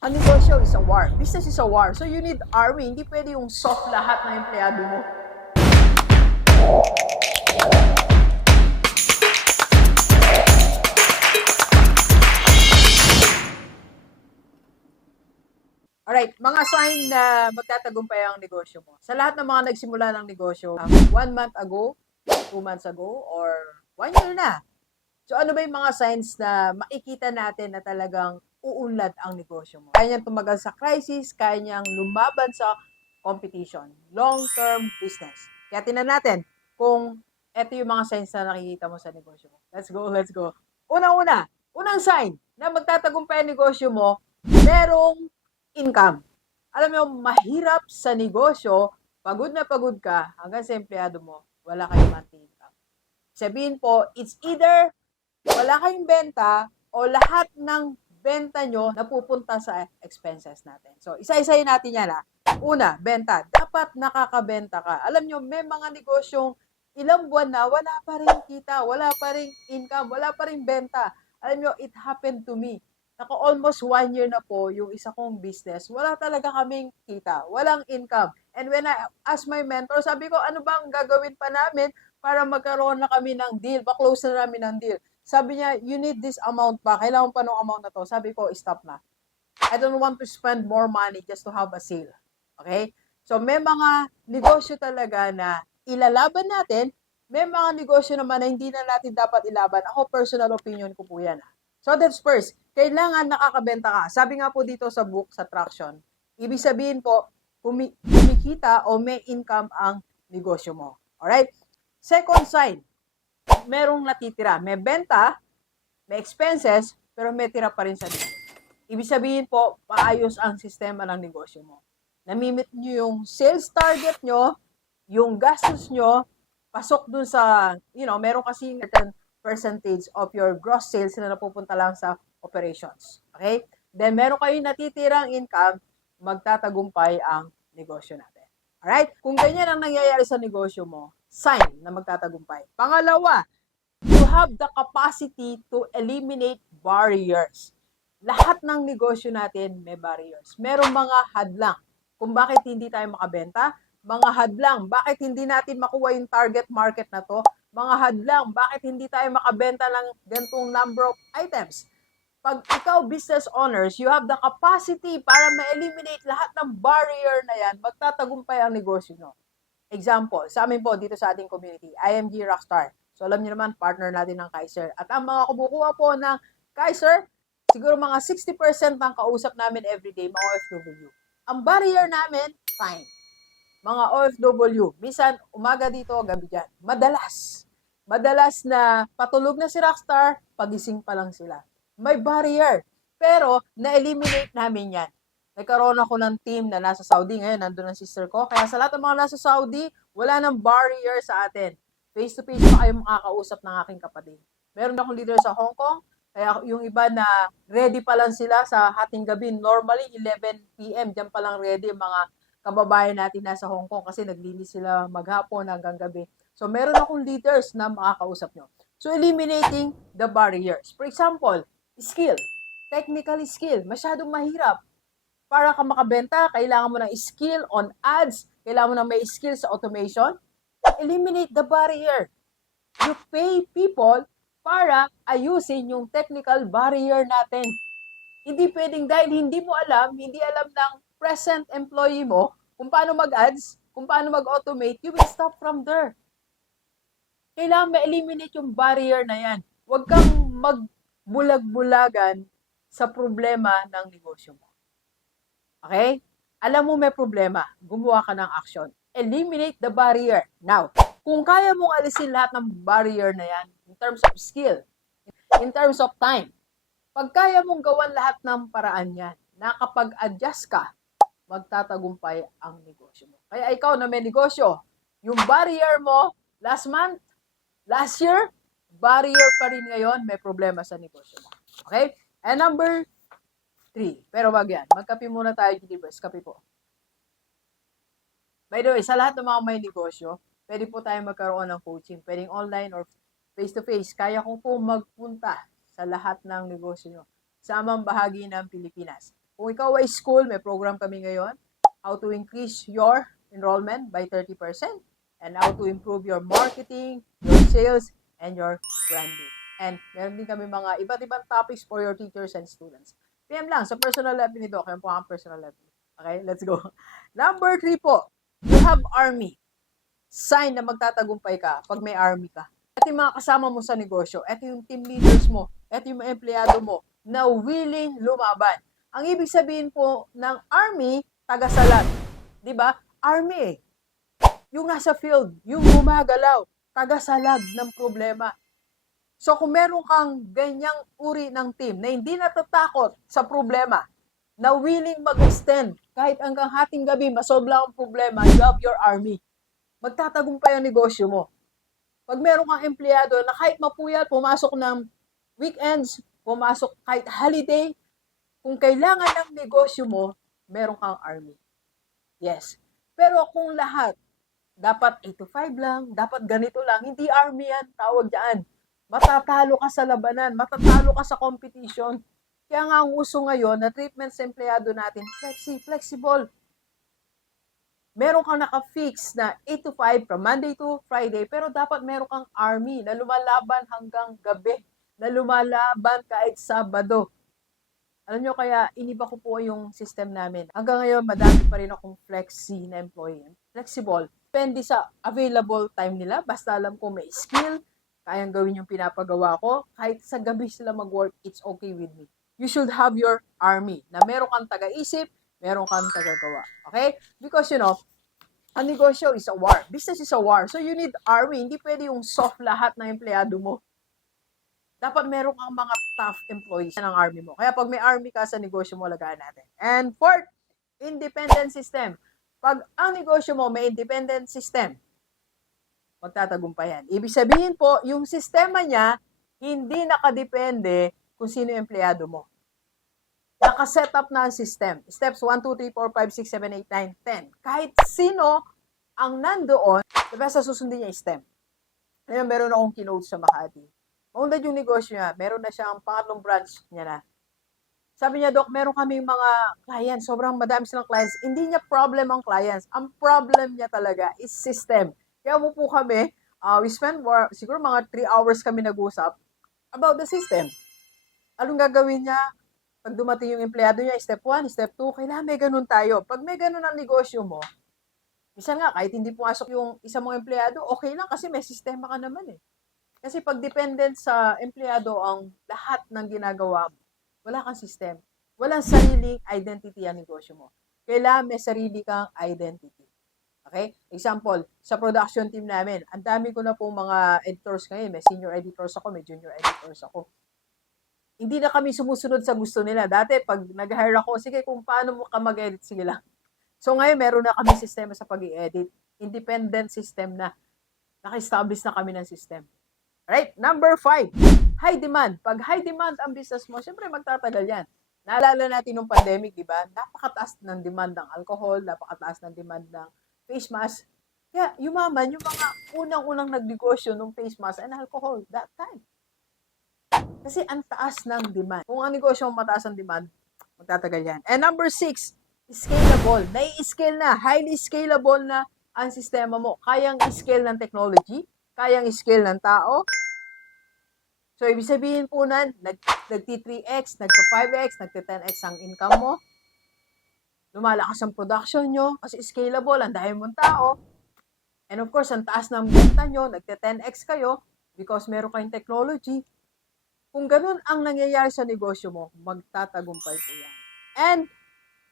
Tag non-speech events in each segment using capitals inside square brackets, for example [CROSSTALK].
Ang negosyo is a war. Business is a war. So you need army. Hindi pwede yung soft lahat ng empleyado mo. Alright, mga sign na magtatagumpay ang negosyo mo. Sa lahat ng mga nagsimula ng negosyo, um, one month ago, two months ago, or one year na. So ano ba yung mga signs na makikita natin na talagang uunlad ang negosyo mo? Kaya niyang tumagal sa crisis, kaya niyang lumaban sa competition. Long-term business. Kaya tinan natin kung eto yung mga signs na nakikita mo sa negosyo mo. Let's go, let's go. Una-una, unang sign na magtatagumpay ang negosyo mo, merong income. Alam mo, mahirap sa negosyo, pagod na pagod ka, hanggang sa empleyado mo, wala kayong monthly income. Sabihin po, it's either wala kayong benta o lahat ng benta nyo napupunta sa expenses natin. So, isa-isayin natin yan ha. Una, benta. Dapat nakakabenta ka. Alam nyo, may mga negosyong ilang buwan na wala pa rin kita, wala pa rin income, wala pa rin benta. Alam nyo, it happened to me. Nako almost one year na po yung isa kong business, wala talaga kaming kita, walang income. And when I asked my mentor, sabi ko, ano bang gagawin pa namin para magkaroon na kami ng deal, pa-close na namin ng deal. Sabi niya, you need this amount pa, kailangan pa ng amount na to. Sabi ko, stop na. I don't want to spend more money just to have a sale. Okay? So, may mga negosyo talaga na ilalaban natin, may mga negosyo naman na hindi na natin dapat ilaban. Ako, personal opinion ko po yan. ah. So, that's first. Kailangan nakakabenta ka. Sabi nga po dito sa book, sa traction, ibig sabihin po, kumi- kumikita o may income ang negosyo mo. Alright? Second sign, merong natitira. May benta, may expenses, pero may tira pa rin sa negosyo. Ibig sabihin po, paayos ang sistema ng negosyo mo. Namimit nyo yung sales target nyo, yung gastos nyo, pasok dun sa, you know, meron kasi certain percentage of your gross sales na napupunta lang sa operations. Okay? Then, meron kayong natitirang income, magtatagumpay ang negosyo natin. Alright? Kung ganyan ang nangyayari sa negosyo mo, sign na magtatagumpay. Pangalawa, you have the capacity to eliminate barriers. Lahat ng negosyo natin may barriers. Merong mga hadlang kung bakit hindi tayo makabenta, mga hadlang, bakit hindi natin makuha yung target market na to, mga hadlang, bakit hindi tayo makabenta ng gantong number of items. Pag ikaw business owners, you have the capacity para ma-eliminate lahat ng barrier na yan, magtatagumpay ang negosyo nyo. Example, sa amin po dito sa ating community, IMG Rockstar. So alam niyo naman, partner natin ng Kaiser. At ang mga kumukuha po ng Kaiser, siguro mga 60% ng kausap namin everyday, mga OFW. Ang barrier namin, time. Mga OFW, minsan umaga dito, gabi dyan. Madalas. Madalas na patulog na si Rockstar, pagising pa lang sila. May barrier. Pero, na-eliminate namin yan. Nagkaroon ako ng team na nasa Saudi ngayon, nandun ang sister ko. Kaya sa lahat ng mga nasa Saudi, wala nang barrier sa atin. Face-to-face pa kayo makakausap ng aking kapatid. Meron akong leader sa Hong Kong, kaya yung iba na ready pa lang sila sa hating gabi, normally 11 p.m. Diyan pa lang ready mga kababayan natin nasa Hong Kong kasi naglinis sila maghapon hanggang gabi. So meron akong leaders na makakausap nyo. So eliminating the barriers. For example, skill. Technical skill. Masyadong mahirap. Para ka makabenta, kailangan mo ng skill on ads, kailangan mo ng may skill sa automation. Eliminate the barrier. You pay people para ayusin yung technical barrier natin. Hindi pwedeng dahil hindi mo alam, hindi alam ng present employee mo kung paano mag-ads, kung paano mag-automate, you will stop from there. Kailangan ma-eliminate yung barrier na yan. Huwag kang magbulag-bulagan sa problema ng negosyo mo. Okay? Alam mo may problema, gumawa ka ng action. Eliminate the barrier. Now, kung kaya mong alisin lahat ng barrier na yan, in terms of skill, in terms of time, pag kaya mong gawan lahat ng paraan yan, nakapag-adjust ka, magtatagumpay ang negosyo mo. Kaya ikaw na may negosyo, yung barrier mo last month, last year, barrier pa rin ngayon, may problema sa negosyo mo. Okay? And number three, pero wag yan. Magkape muna tayo, Universe. Kape po. By the way, sa lahat ng mga may negosyo, pwede po tayo magkaroon ng coaching. Pwedeng online or face-to-face. Kaya ko po magpunta sa lahat ng negosyo nyo sa amang bahagi ng Pilipinas. Kung ikaw ay school, may program kami ngayon, how to increase your enrollment by 30% and how to improve your marketing, your sales, and your branding. And meron din kami mga iba't ibang topics for your teachers and students. PM lang sa personal level nito, kaya po ang personal level. Okay, let's go. [LAUGHS] Number three po, you have army. Sign na magtatagumpay ka pag may army ka. Ito yung mga kasama mo sa negosyo. Ito yung team leaders mo. Ito yung mga empleyado mo na willing lumaban. Ang ibig sabihin po ng army, tagasalat. Di ba? Army eh. Yung nasa field, yung gumagalaw, tagasalag ng problema. So kung meron kang ganyang uri ng team na hindi natatakot sa problema, na willing mag-extend kahit hanggang hating gabi, masolve lang ang problema, you have your army. Magtatagumpay ang negosyo mo. Pag meron kang empleyado na kahit mapuyat, pumasok ng weekends, pumasok kahit holiday, kung kailangan ng negosyo mo, meron kang army. Yes. Pero kung lahat, dapat 8 to 5 lang, dapat ganito lang, hindi army yan, tawag dyan. Matatalo ka sa labanan, matatalo ka sa competition. Kaya nga ang uso ngayon na treatment sa empleyado natin, flexi, flexible. Meron kang naka-fix na 8 to 5 from Monday to Friday, pero dapat meron kang army na lumalaban hanggang gabi, na lumalaban kahit Sabado. Alam nyo, kaya iniba ko po yung system namin. Hanggang ngayon, madami pa rin akong flexi na employee. Flexible. Depende sa available time nila. Basta alam ko may skill, kayang gawin yung pinapagawa ko. Kahit sa gabi sila mag-work, it's okay with me. You should have your army na meron kang taga-isip, meron kang taga-gawa. Okay? Because, you know, ang negosyo is a war. Business is a war. So, you need army. Hindi pwede yung soft lahat ng empleyado mo dapat meron kang mga tough employees ng army mo. Kaya pag may army ka sa negosyo mo, lagayan natin. And fourth, independent system. Pag ang negosyo mo may independent system, magtatagumpay yan. Ibig sabihin po, yung sistema niya, hindi nakadepende kung sino yung empleyado mo. Nakaset up na ang system. Steps 1, 2, 3, 4, 5, 6, 7, 8, 9, 10. Kahit sino ang nandoon, basta susundin niya yung system. Ngayon, meron akong kinote sa Makati Maunlad yung negosyo niya. Meron na siyang pangatlong branch niya na. Sabi niya, Dok, meron kaming mga clients. Sobrang madami silang clients. Hindi niya problem ang clients. Ang problem niya talaga is system. Kaya mo po kami, uh, we spend more, siguro mga 3 hours kami nag-usap about the system. Anong gagawin niya? Pag dumating yung empleyado niya, step 1, step 2, kailangan may ganun tayo. Pag may ganun ang negosyo mo, minsan nga, kahit hindi pumasok yung isa mong empleyado, okay lang kasi may sistema ka naman eh. Kasi pag dependent sa empleyado ang lahat ng ginagawa mo, wala kang system. Walang sariling identity ang negosyo mo. Kailangan may sarili kang identity. Okay? Example, sa production team namin, ang dami ko na po mga editors ngayon. May senior editors ako, may junior editors ako. Hindi na kami sumusunod sa gusto nila. Dati, pag nag-hire ako, sige, kung paano mo ka mag-edit, sige lang. So ngayon, meron na kami sistema sa pag edit Independent system na. Naka-establish na kami ng system. Right? Number five, high demand. Pag high demand ang business mo, syempre magtatagal yan. Naalala natin nung pandemic, di ba? Napakataas ng demand ng alcohol, napakataas ng demand ng face mask. Kaya yumaman yung mga unang-unang nagnegosyo ng face mask and alcohol that time. Kasi ang taas ng demand. Kung ang negosyo mo mataas ang demand, magtatagal yan. And number six, scalable. Nai-scale na, highly scalable na ang sistema mo. Kayang scale ng technology, kayang scale ng tao, So, ibig sabihin po nan, nag, nagti-3x, nagpa-5x, nagti-10x ang income mo. Lumalakas ang production nyo kasi scalable, ang dahil mong tao. And of course, ang taas ng benta nyo, nagti-10x kayo because meron kayong technology. Kung ganun ang nangyayari sa negosyo mo, magtatagumpay po yan. And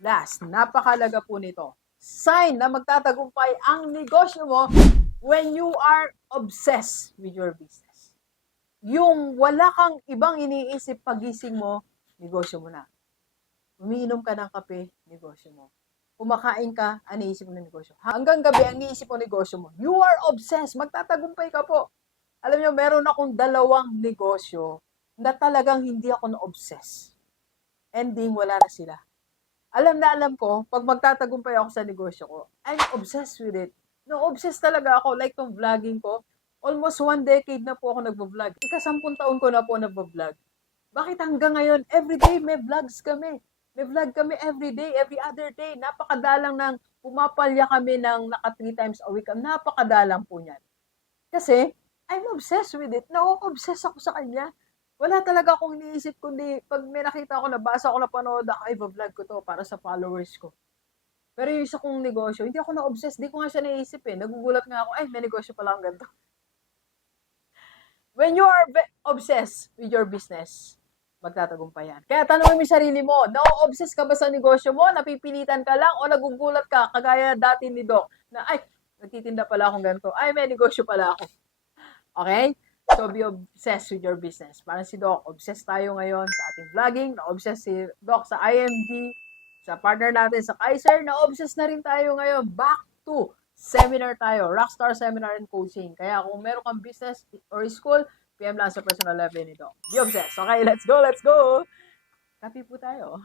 last, napakalaga po nito. Sign na magtatagumpay ang negosyo mo when you are obsessed with your business yung wala kang ibang iniisip pagising mo, negosyo mo na. Umiinom ka ng kape, negosyo mo. Kumakain ka, ang iniisip mo ng negosyo. Hanggang gabi, ang iniisip mo ng negosyo mo. You are obsessed. Magtatagumpay ka po. Alam niyo, meron akong dalawang negosyo na talagang hindi ako na-obsess. Ending, wala na sila. Alam na alam ko, pag magtatagumpay ako sa negosyo ko, I'm obsessed with it. No, obsessed talaga ako. Like tong vlogging ko, almost one decade na po ako nagvo-vlog. Ika-sampung taon ko na po nagvo-vlog. Bakit hanggang ngayon, everyday may vlogs kami. May vlog kami every day, every other day. Napakadalang ng pumapalya kami ng naka three times a week. Napakadalang po niyan. Kasi, I'm obsessed with it. Na-obsess ako sa kanya. Wala talaga akong iniisip kundi pag may nakita ako, nabasa ako, napanood ako, ay, vlog ko to para sa followers ko. Pero yung isa kong negosyo, hindi ako na-obsess. Di ko nga siya naisip eh. Nagugulat nga ako, ay, may negosyo pala akong ganito. [LAUGHS] When you are obsessed with your business, magtatagumpay yan. Kaya tanongin mo yung sarili mo, na-obsess ka ba sa negosyo mo? Napipilitan ka lang o nagugulat ka, kagaya dati ni Doc, na ay, nagtitinda pala akong ganito. Ay, may negosyo pala ako. Okay? So, be obsessed with your business. Parang si Doc, obsessed tayo ngayon sa ating vlogging, na-obsessed si Doc sa IMG, sa partner natin sa Kaiser, na-obsessed na rin tayo ngayon. Back to seminar tayo, Rockstar Seminar and Coaching. Kaya kung meron kang business or school, PM lang sa personal level nito. Be obsessed. Okay, let's go, let's go! Happy po tayo.